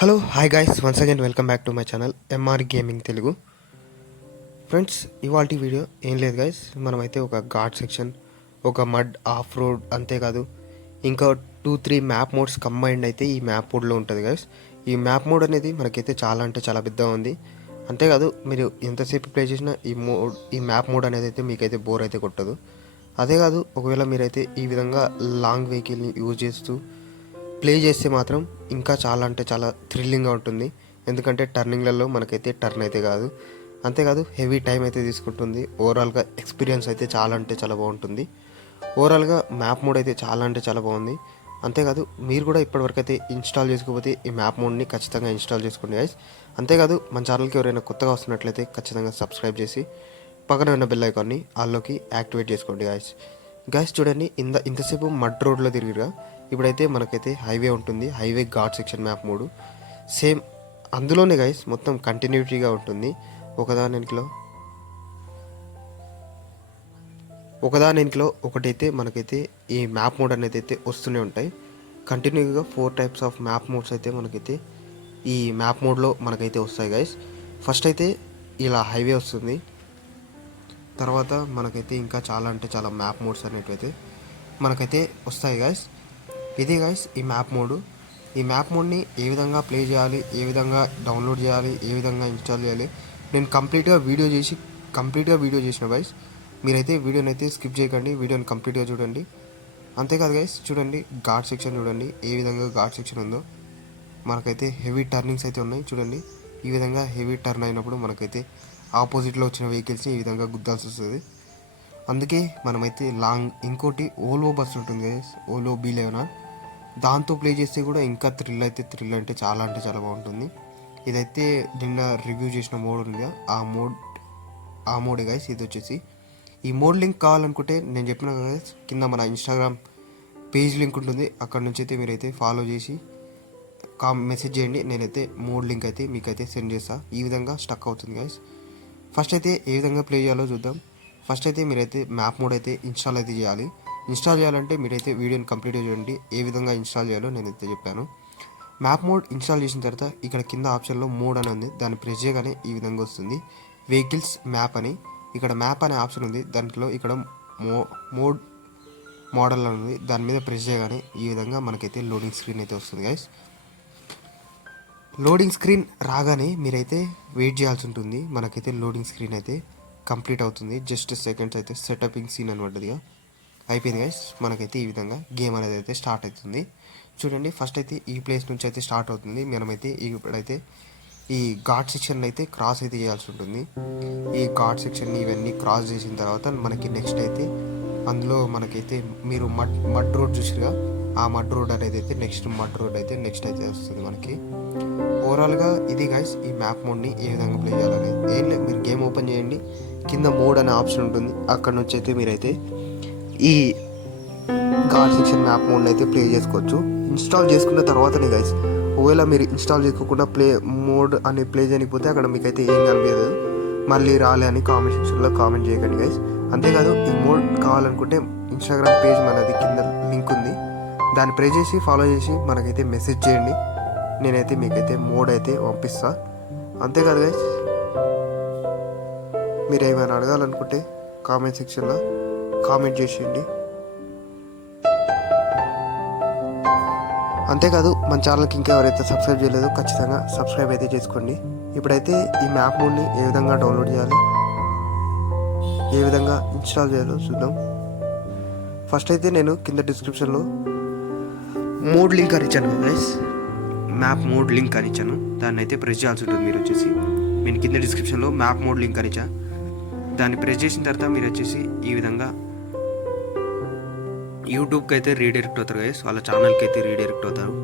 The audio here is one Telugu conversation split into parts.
Hello hi guys, once again welcome back to my channel MR gaming Telugu. Friends, ఇవాల్టి వీడియో ఏం లేదు గైస్, మనమైతే ఒక ఘాట్ సెక్షన్, ఒక మడ్ ఆఫ్ రోడ్, అంతేకాదు ఇంకా 2-3 మ్యాప్ మోడ్స్ కంబైండ్ అయితే ఈ మ్యాప్ మోడ్లో ఉంటుంది గైస్. ఈ మ్యాప్ మోడ్ అనేది మనకైతే చాలా అంటే చాలా పెద్దగా ఉంది. అంతేకాదు మీరు ఎంతసేపు ప్లే చేసినా ఈ మ్యాప్ మోడ్ అనేది అయితే మీకైతే బోర్ అయితే కొట్టదు. అదే కాదు, ఒకవేళ మీరైతే ఈ విధంగా లాంగ్ వెహికల్ని యూజ్ చేస్తూ ప్లే చేస్తే మాత్రం ఇంకా చాలా అంటే చాలా థ్రిల్లింగ్గా ఉంటుంది. ఎందుకంటే టర్నింగ్లలో మనకైతే టర్న్ అయితే కాదు, అంతేకాదు హెవీ టైం అయితే తీసుకుంటుంది. ఓవరాల్గా ఎక్స్పీరియన్స్ అయితే చాలా అంటే చాలా బాగుంటుంది. ఓవరాల్గా మ్యాప్ మోడ్ అయితే చాలా అంటే చాలా బాగుంది. అంతేకాదు మీరు కూడా ఇప్పటివరకు అయితే ఇన్స్టాల్ చేసుకోకపోతే ఈ మ్యాప్ మోడ్ని ఖచ్చితంగా ఇన్స్టాల్ చేసుకోండి గైస్. అంతేకాదు మన ఛానల్కి ఎవరైనా కొత్తగా వస్తున్నట్లయితే ఖచ్చితంగా సబ్స్క్రైబ్ చేసి పక్కన ఉన్న బెల్ ఐకాన్ని ఆల్లోకి యాక్టివేట్ చేసుకోండి గైస్. గైస్ చూడండి, ఇంతసేపు మడ్ రోడ్లో తిరిగిరా, ఇప్పుడైతే మనకైతే హైవే ఉంటుంది. Highway ghat section map mode same అందులోనే గైస్, మొత్తం కంటిన్యూటీగా ఉంటుంది. ఒకదానిలో ఒకటైతే మనకైతే ఈ మ్యాప్ మోడ్ అనేది అయితే వస్తూనే ఉంటాయి. కంటిన్యూగా 4 టైప్స్ ఆఫ్ మ్యాప్ మోడ్స్ అయితే మనకైతే ఈ మ్యాప్ మోడ్లో మనకైతే వస్తాయి గైస్. ఫస్ట్ అయితే ఇలా హైవే వస్తుంది. తర్వాత మనకైతే ఇంకా చాలా అంటే చాలా మ్యాప్ మోడ్స్ అనేవి అయితే మనకైతే వస్తాయి గైస్. ఇది గైస్ ఈ మ్యాప్ మోడ్. ఈ మ్యాప్ మోడ్ని ఏ విధంగా ప్లే చేయాలి, ఏ విధంగా డౌన్లోడ్ చేయాలి, ఏ విధంగా ఇన్స్టాల్ చేయాలి, నేను కంప్లీట్గా వీడియో చేసిన గైస్. మీరైతే వీడియోని అయితే స్కిప్ చేయకండి, వీడియోని కంప్లీట్గా చూడండి. అంతేకాదు గైస్, చూడండి ఘాట్ సెక్షన్ చూడండి, ఏ విధంగా ఘాట్ సెక్షన్ ఉందో. మనకైతే హెవీ టర్నింగ్స్ అయితే ఉన్నాయి చూడండి. ఈ విధంగా హెవీ టర్న్ అయినప్పుడు మనకైతే ఆపోజిట్లో వచ్చిన వెహికల్స్ని ఈ విధంగా గుద్దాల్సి వస్తుంది. అందుకే మనమైతే ఇంకోటి ఓలో బస్ ఉంటుంది గైస్, ఓలో B11, దాంతో ప్లే చేస్తే కూడా ఇంకా థ్రిల్ అంటే చాలా బాగుంటుంది. ఇదైతే నిన్న రివ్యూ చేసిన మోడ్ ఉంది, ఆ మోడ్ గైస్. ఇది వచ్చేసి ఈ మోడ్ లింక్ కావాలనుకుంటే నేను చెప్పిన గైస్, కింద మన ఇన్స్టాగ్రామ్ పేజ్ లింక్ ఉంటుంది, అక్కడ నుంచి అయితే మీరైతే ఫాలో చేసి మెసేజ్ చేయండి. నేనైతే మోడ్ లింక్ అయితే మీకైతే సెండ్ చేస్తాను. ఈ విధంగా స్టక్ అవుతుంది గైస్. ఫస్ట్ అయితే ఏ విధంగా ప్లే చేయాలో చూద్దాం. ఫస్ట్ అయితే మీరైతే మ్యాప్ మోడ్ అయితే ఇన్స్టాల్ అయితే చేయాలి. ఇన్స్టాల్ చేయాలంటే మీరైతే వీడియోని కంప్లీట్గా చూడండి, ఏ విధంగా ఇన్స్టాల్ చేయాలో నేనైతే చెప్పాను. మ్యాప్ మోడ్ ఇన్స్టాల్ చేసిన తర్వాత ఇక్కడ కింద ఆప్షన్లో మోడ్ అని ఉంది, దాన్ని ప్రెస్ చేయగానే ఈ విధంగా వస్తుంది. వెహికల్స్ మ్యాప్ అని ఇక్కడ మ్యాప్ అనే ఆప్షన్ ఉంది, దాంట్లో ఇక్కడ మోడ్ మోడల్ అని ఉంది, దాని మీద ప్రెస్ చేయగానే ఈ విధంగా మనకైతే లోడింగ్ స్క్రీన్ అయితే వస్తుంది గైస్. లోడింగ్ స్క్రీన్ రాగానే మీరైతే వెయిట్ చేయాల్సి ఉంటుంది. మనకైతే లోడింగ్ స్క్రీన్ అయితే కంప్లీట్ అవుతుంది. జస్ట్ సెకండ్స్ అయితే సెటపింగ్ సీన్ అని పడ్డదిగా అయిపోయింది గైస్. మనకైతే ఈ విధంగా గేమ్ అనేది అయితే స్టార్ట్ అవుతుంది. చూడండి, ఫస్ట్ అయితే ఈ ప్లేస్ నుంచి అయితే స్టార్ట్ అవుతుంది. మనమైతే ఇప్పుడైతే ఈ ఘాట్ సెక్షన్ అయితే క్రాస్ అయితే చేయాల్సి ఉంటుంది. ఈ ఘాట్ సెక్షన్ ఇవన్నీ క్రాస్ చేసిన తర్వాత మనకి నెక్స్ట్ అయితే అందులో మనకైతే మీరు మడ్ రోడ్ చూసిరుగా, ఆ మడ్ రోడ్ అనేది అయితే నెక్స్ట్ అయితే వస్తుంది మనకి. ఓవరాల్గా ఇది గైస్ ఈ మ్యాప్ మోడ్ని ఏ విధంగా ప్లే చేయాలనేది. ఏం లేదు, మీరు గేమ్ ఓపెన్ చేయండి, కింద మోడ్ అనే ఆప్షన్ ఉంటుంది, అక్కడ నుంచి అయితే మీరైతే ఈ ఘాట్ సెక్షన్ మ్యాప్ మోడ్ని అయితే ప్లే చేసుకోవచ్చు. ఇన్స్టాల్ చేసుకున్న తర్వాతనే గైస్. ఒకవేళ మీరు ఇన్స్టాల్ చేసుకోకుండా మోడ్ అని ప్లే చేయకపోతే అక్కడ మీకైతే ఏం కనిపించదు. మళ్ళీ రాలే అని కామెంట్ సెక్షన్లో కామెంట్ చేయకండి గైస్. అంతేకాదు ఈ మోడ్ కావాలనుకుంటే ఇన్స్టాగ్రామ్ పేజ్ మనది కింద లింక్ ఉంది, దాన్ని ప్రెస్ చేసి ఫాలో చేసి మనకైతే మెసేజ్ చేయండి. నేనైతే మీకైతే మోడ్ అయితే పంపిస్తా. అంతేకాదు గైస్, మీరు ఏమైనా అడగాలనుకుంటే కామెంట్ సెక్షన్లో కామెంట్ చేసేయండి. అంతేకాదు మన ఛానల్కి ఇంకా ఎవరైతే సబ్స్క్రైబ్ చేయలేదో ఖచ్చితంగా సబ్స్క్రైబ్ అయితే చేసుకోండి. ఇప్పుడైతే ఈ మ్యాప్ మోడ్ని ఏ విధంగా డౌన్లోడ్ చేయాలి, ఏ విధంగా ఇన్స్టాల్ చేయాలో చూద్దాం. ఫస్ట్ అయితే నేను కింద డిస్క్రిప్షన్లో మోడ్ లింక్ అని ఇచ్చాను గైస్, మ్యాప్ మోడ్ లింక్ అని ఇచ్చాను, దాన్ని అయితే ప్రెస్ చేయాల్సి ఉంటుంది. మీరు వచ్చేసి నేను కింద డిస్క్రిప్షన్లో మ్యాప్ మోడ్ లింక్ అని ఇచ్చా, దాన్ని ప్రెస్ చేసిన తర్వాత మీరు వచ్చేసి ఈ విధంగా యూట్యూబ్కి అయితే రీడైరెక్ట్ అవుతారు గైస్, వాళ్ళ ఛానల్కి అయితే రీడైరెక్ట్ అవుతారు.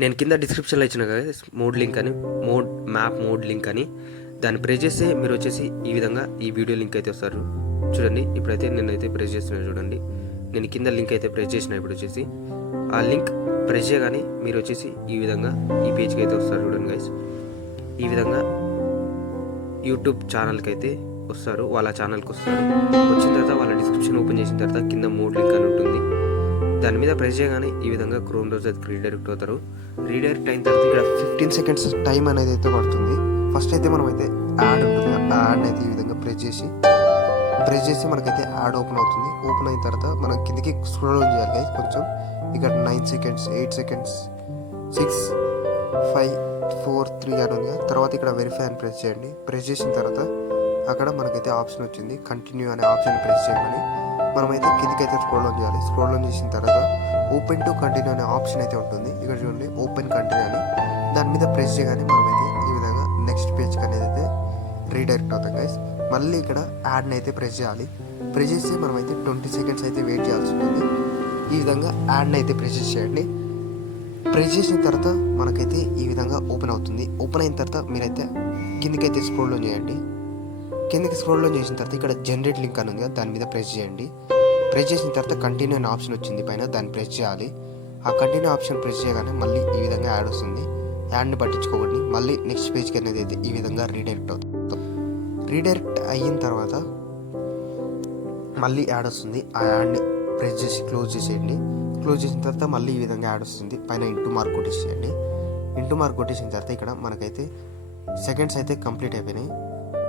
నేను కింద డిస్క్రిప్షన్లో ఇచ్చిన కదా మోడ్ మ్యాప్ మోడ్ లింక్ అని, దాన్ని ప్రెస్ చేస్తే మీరు వచ్చేసి ఈ విధంగా ఈ వీడియో లింక్ అయితే వస్తారు చూడండి. ఇప్పుడైతే నేనైతే ప్రెస్ చేస్తున్నాను చూడండి, నేను కింద లింక్ అయితే ప్రెస్ చేసిన. ఇప్పుడు వచ్చేసి ఆ లింక్ ప్రెస్ చేయగానే మీరు వచ్చేసి ఈ విధంగా ఈ పేజ్కి అయితే వస్తారు చూడండి గైస్. ఈ విధంగా యూట్యూబ్ ఛానల్కి అయితే వస్తారు, వాళ్ళ ఛానల్కి వస్తారు. వచ్చిన తర్వాత వాళ్ళ డిస్క్రిప్షన్ ఓపెన్ చేసిన తర్వాత కింద మోడ్ లింక్ అని ఉంటుంది. దాని మీద ప్రెస్ చేయగానే ఈ విధంగా క్రోమ్ బ్రౌజర్కి రీడైరెక్ట్ అవుతారు. రీడైరెక్ట్ అయిన తర్వాత ఇక్కడ 15 సెకండ్స్ టైం అనేది అయితే పడుతుంది. ఫస్ట్ అయితే మనం అయితే యాడ్ ఉంటుంది, ఆ యాడ్ అయితే ఈ విధంగా ప్రెస్ చేసి మనకైతే యాడ్ ఓపెన్ అవుతుంది. ఓపెన్ అయిన తర్వాత మనం కిందకి స్క్రోల్ చేయాలి గైస్ కొంచెం. ఇక్కడ 9 సెకండ్స్, 8 సెకండ్స్, 6, 5, 4, 3 అని ఉంది. తర్వాత ఇక్కడ వెరిఫై అని ప్రెస్ చేయండి. ప్రెస్ చేసిన తర్వాత అక్కడ మనకైతే ఆప్షన్ వచ్చింది, కంటిన్యూ అనే ఆప్షన్ ప్రెస్ చేయమని. మనమైతే కిందకైతే స్క్రోల్ ఆన్ చేయాలి. స్క్రోల్ ఆన్ చేసిన తర్వాత ఓపెన్ టు కంటిన్యూ అనే ఆప్షన్ అయితే ఉంటుంది. ఇక్కడ చూడండి ఓపెన్ కంటిన్యూ అని, దాని మీద ప్రెస్ చేయగానే మనమైతే ఈ విధంగా నెక్స్ట్ పేజ్కి అనేది అయితే రీడైరెక్ట్ అవుతాం గైస్. మళ్ళీ ఇక్కడ యాడ్ని అయితే ప్రెస్ చేయాలి. ప్రెస్ చేస్తే మనమైతే 20 సెకండ్స్ అయితే వెయిట్ చేయాల్సి ఉంటుంది. ఈ విధంగా యాడ్ని అయితే ప్రెస్ చేయండి. ప్రెస్ చేసిన తర్వాత మనకైతే ఈ విధంగా ఓపెన్ అవుతుంది. ఓపెన్ అయిన తర్వాత మీరైతే కిందకైతే స్క్రోల్ ఆన్ చేయండి. కిందకి స్క్రోల్ ఆన్ చేసిన తర్వాత ఇక్కడ జనరేట్ లింక్ అని ఉంది కదా, దాని మీద ప్రెస్ చేయండి. ప్రెస్ చేసిన తర్వాత కంటిన్యూ అనే ఆప్షన్ వచ్చింది పైన, దాన్ని ప్రెస్ చేయాలి. ఆ కంటిన్యూ ఆప్షన్ ప్రెస్ చేయగానే మళ్ళీ ఈ విధంగా యాడ్ వస్తుంది. యాడ్ని పట్టించుకోకండి, మళ్ళీ నెక్స్ట్ పేజ్కి అనేది అయితే ఈ విధంగా రీడైరెక్ట్ అవుతుంది. రీడైరెక్ట్ అయిన తర్వాత మళ్ళీ యాడ్ వస్తుంది. ఆ యాడ్ని ప్రెస్ చేసి క్లోజ్ చేసేయండి. క్లోజ్ చేసిన తర్వాత మళ్ళీ ఈ విధంగా యాడ్ వస్తుంది. పైన ఇంటూ మార్క్ కొట్టేసేయండి. ఇంటూ మార్క్ కొట్టేసిన తర్వాత ఇక్కడ మనకైతే సెకండ్స్ అయితే కంప్లీట్ అయిపోయినాయి.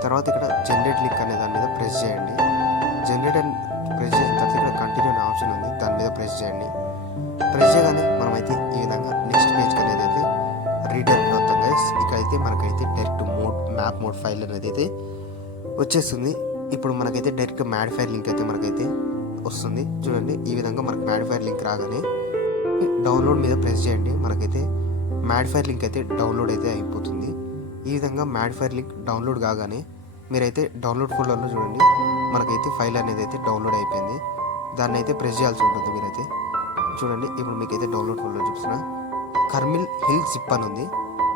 తర్వాత ఇక్కడ జనరేట్ లింక్ అనే దాని మీద ప్రెస్ చేయండి. జనరేట్ అని ప్రెస్ చేసిన తర్వాత ఇక్కడ కంటిన్యూ అనే ఆప్షన్ ఉంది, దాని మీద ప్రెస్ చేయండి. ప్రెస్ చేయగానే మనమైతే ఈ విధంగా నెక్స్ట్ పేజ్కి అనేది అయితే రీడైరెక్ట్ అవుతాం గైస్. ఇక్కడైతే మనకైతే డైరెక్ట్ మ్యాప్ మోడ్ ఫైల్ అనేది అయితే వచ్చేస్తుంది. ఇప్పుడు మనకైతే డైరెక్ట్ మ్యాడిఫైర్ లింక్ అయితే మనకైతే వస్తుంది. చూడండి ఈ విధంగా మనకు మ్యాడిఫైర్ లింక్ రాగానే డౌన్లోడ్ మీద ప్రెస్ చేయండి. మనకైతే మ్యాడిఫైర్ లింక్ అయితే డౌన్లోడ్ అయితే అయిపోతుంది. ఈ విధంగా మ్యాడిఫైర్ లింక్ డౌన్లోడ్ కాగానే మీరైతే డౌన్లోడ్ ఫోల్డర్లో చూడండి మనకైతే ఫైల్ అనేది అయితే డౌన్లోడ్ అయిపోయింది. దాన్ని అయితే ప్రెస్ చేయాల్సి ఉంటుంది. మీరైతే చూడండి ఇప్పుడు మీకైతే డౌన్లోడ్ ఫోల్డర్ చూపిస్తున్నా. కార్మిల్ హిల్ జిప్ అని ఉంది,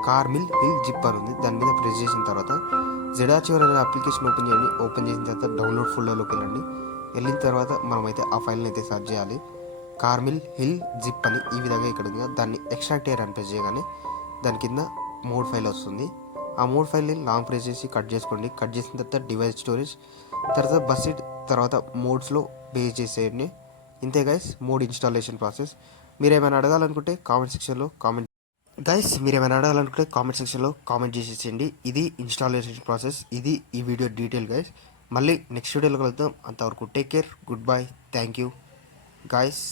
కార్మిల్ హిల్ జిప్ అని ఉంది. దాని మీద ప్రెస్ చేసిన తర్వాత జెడార్చివర్ అనే అప్లికేషన్ ఓపెన్ చేయండి. ఓపెన్ చేసిన తర్వాత డౌన్లోడ్ ఫోల్డర్లోకి వెళ్ళండి. వెళ్ళిన తర్వాత మనమైతే ఆ ఫైల్ని అయితే సెర్చ్ చేయాలి. కార్మిల్ హిల్ జిప్ అని ఈ విధంగా ఇక్కడ ఉంది. దాన్ని ఎక్స్ట్రాక్ట్ అయ్యారు అని ప్రెస్ చేయగానే దాని కింద మోడ్ ఫైల్ వస్తుంది. ఆ మోడ్ ఫైల్ని లాంగ్ ప్రెస్ చేసి కట్ చేసుకోండి. కట్ చేసిన తర్వాత డివైస్ స్టోరేజ్, తర్వాత బస్సిడ్, తర్వాత మోడ్స్లో బేస్ చేసేయండి. ఇంతే గైస్ మోడ్ ఇన్స్టాలేషన్ ప్రాసెస్. మీరేమైనా అడగాలనుకుంటే కామెంట్ సెక్షన్లో కామెంట్ చేసేసేయండి. ఇది ఇన్స్టాలేషన్ ప్రాసెస్, ఇది ఈ వీడియో డీటెయిల్ గైస్. మళ్ళీ నెక్స్ట్ వీడియోలో కలుద్దాం. అంతవరకు take care, good bye, thank you guys.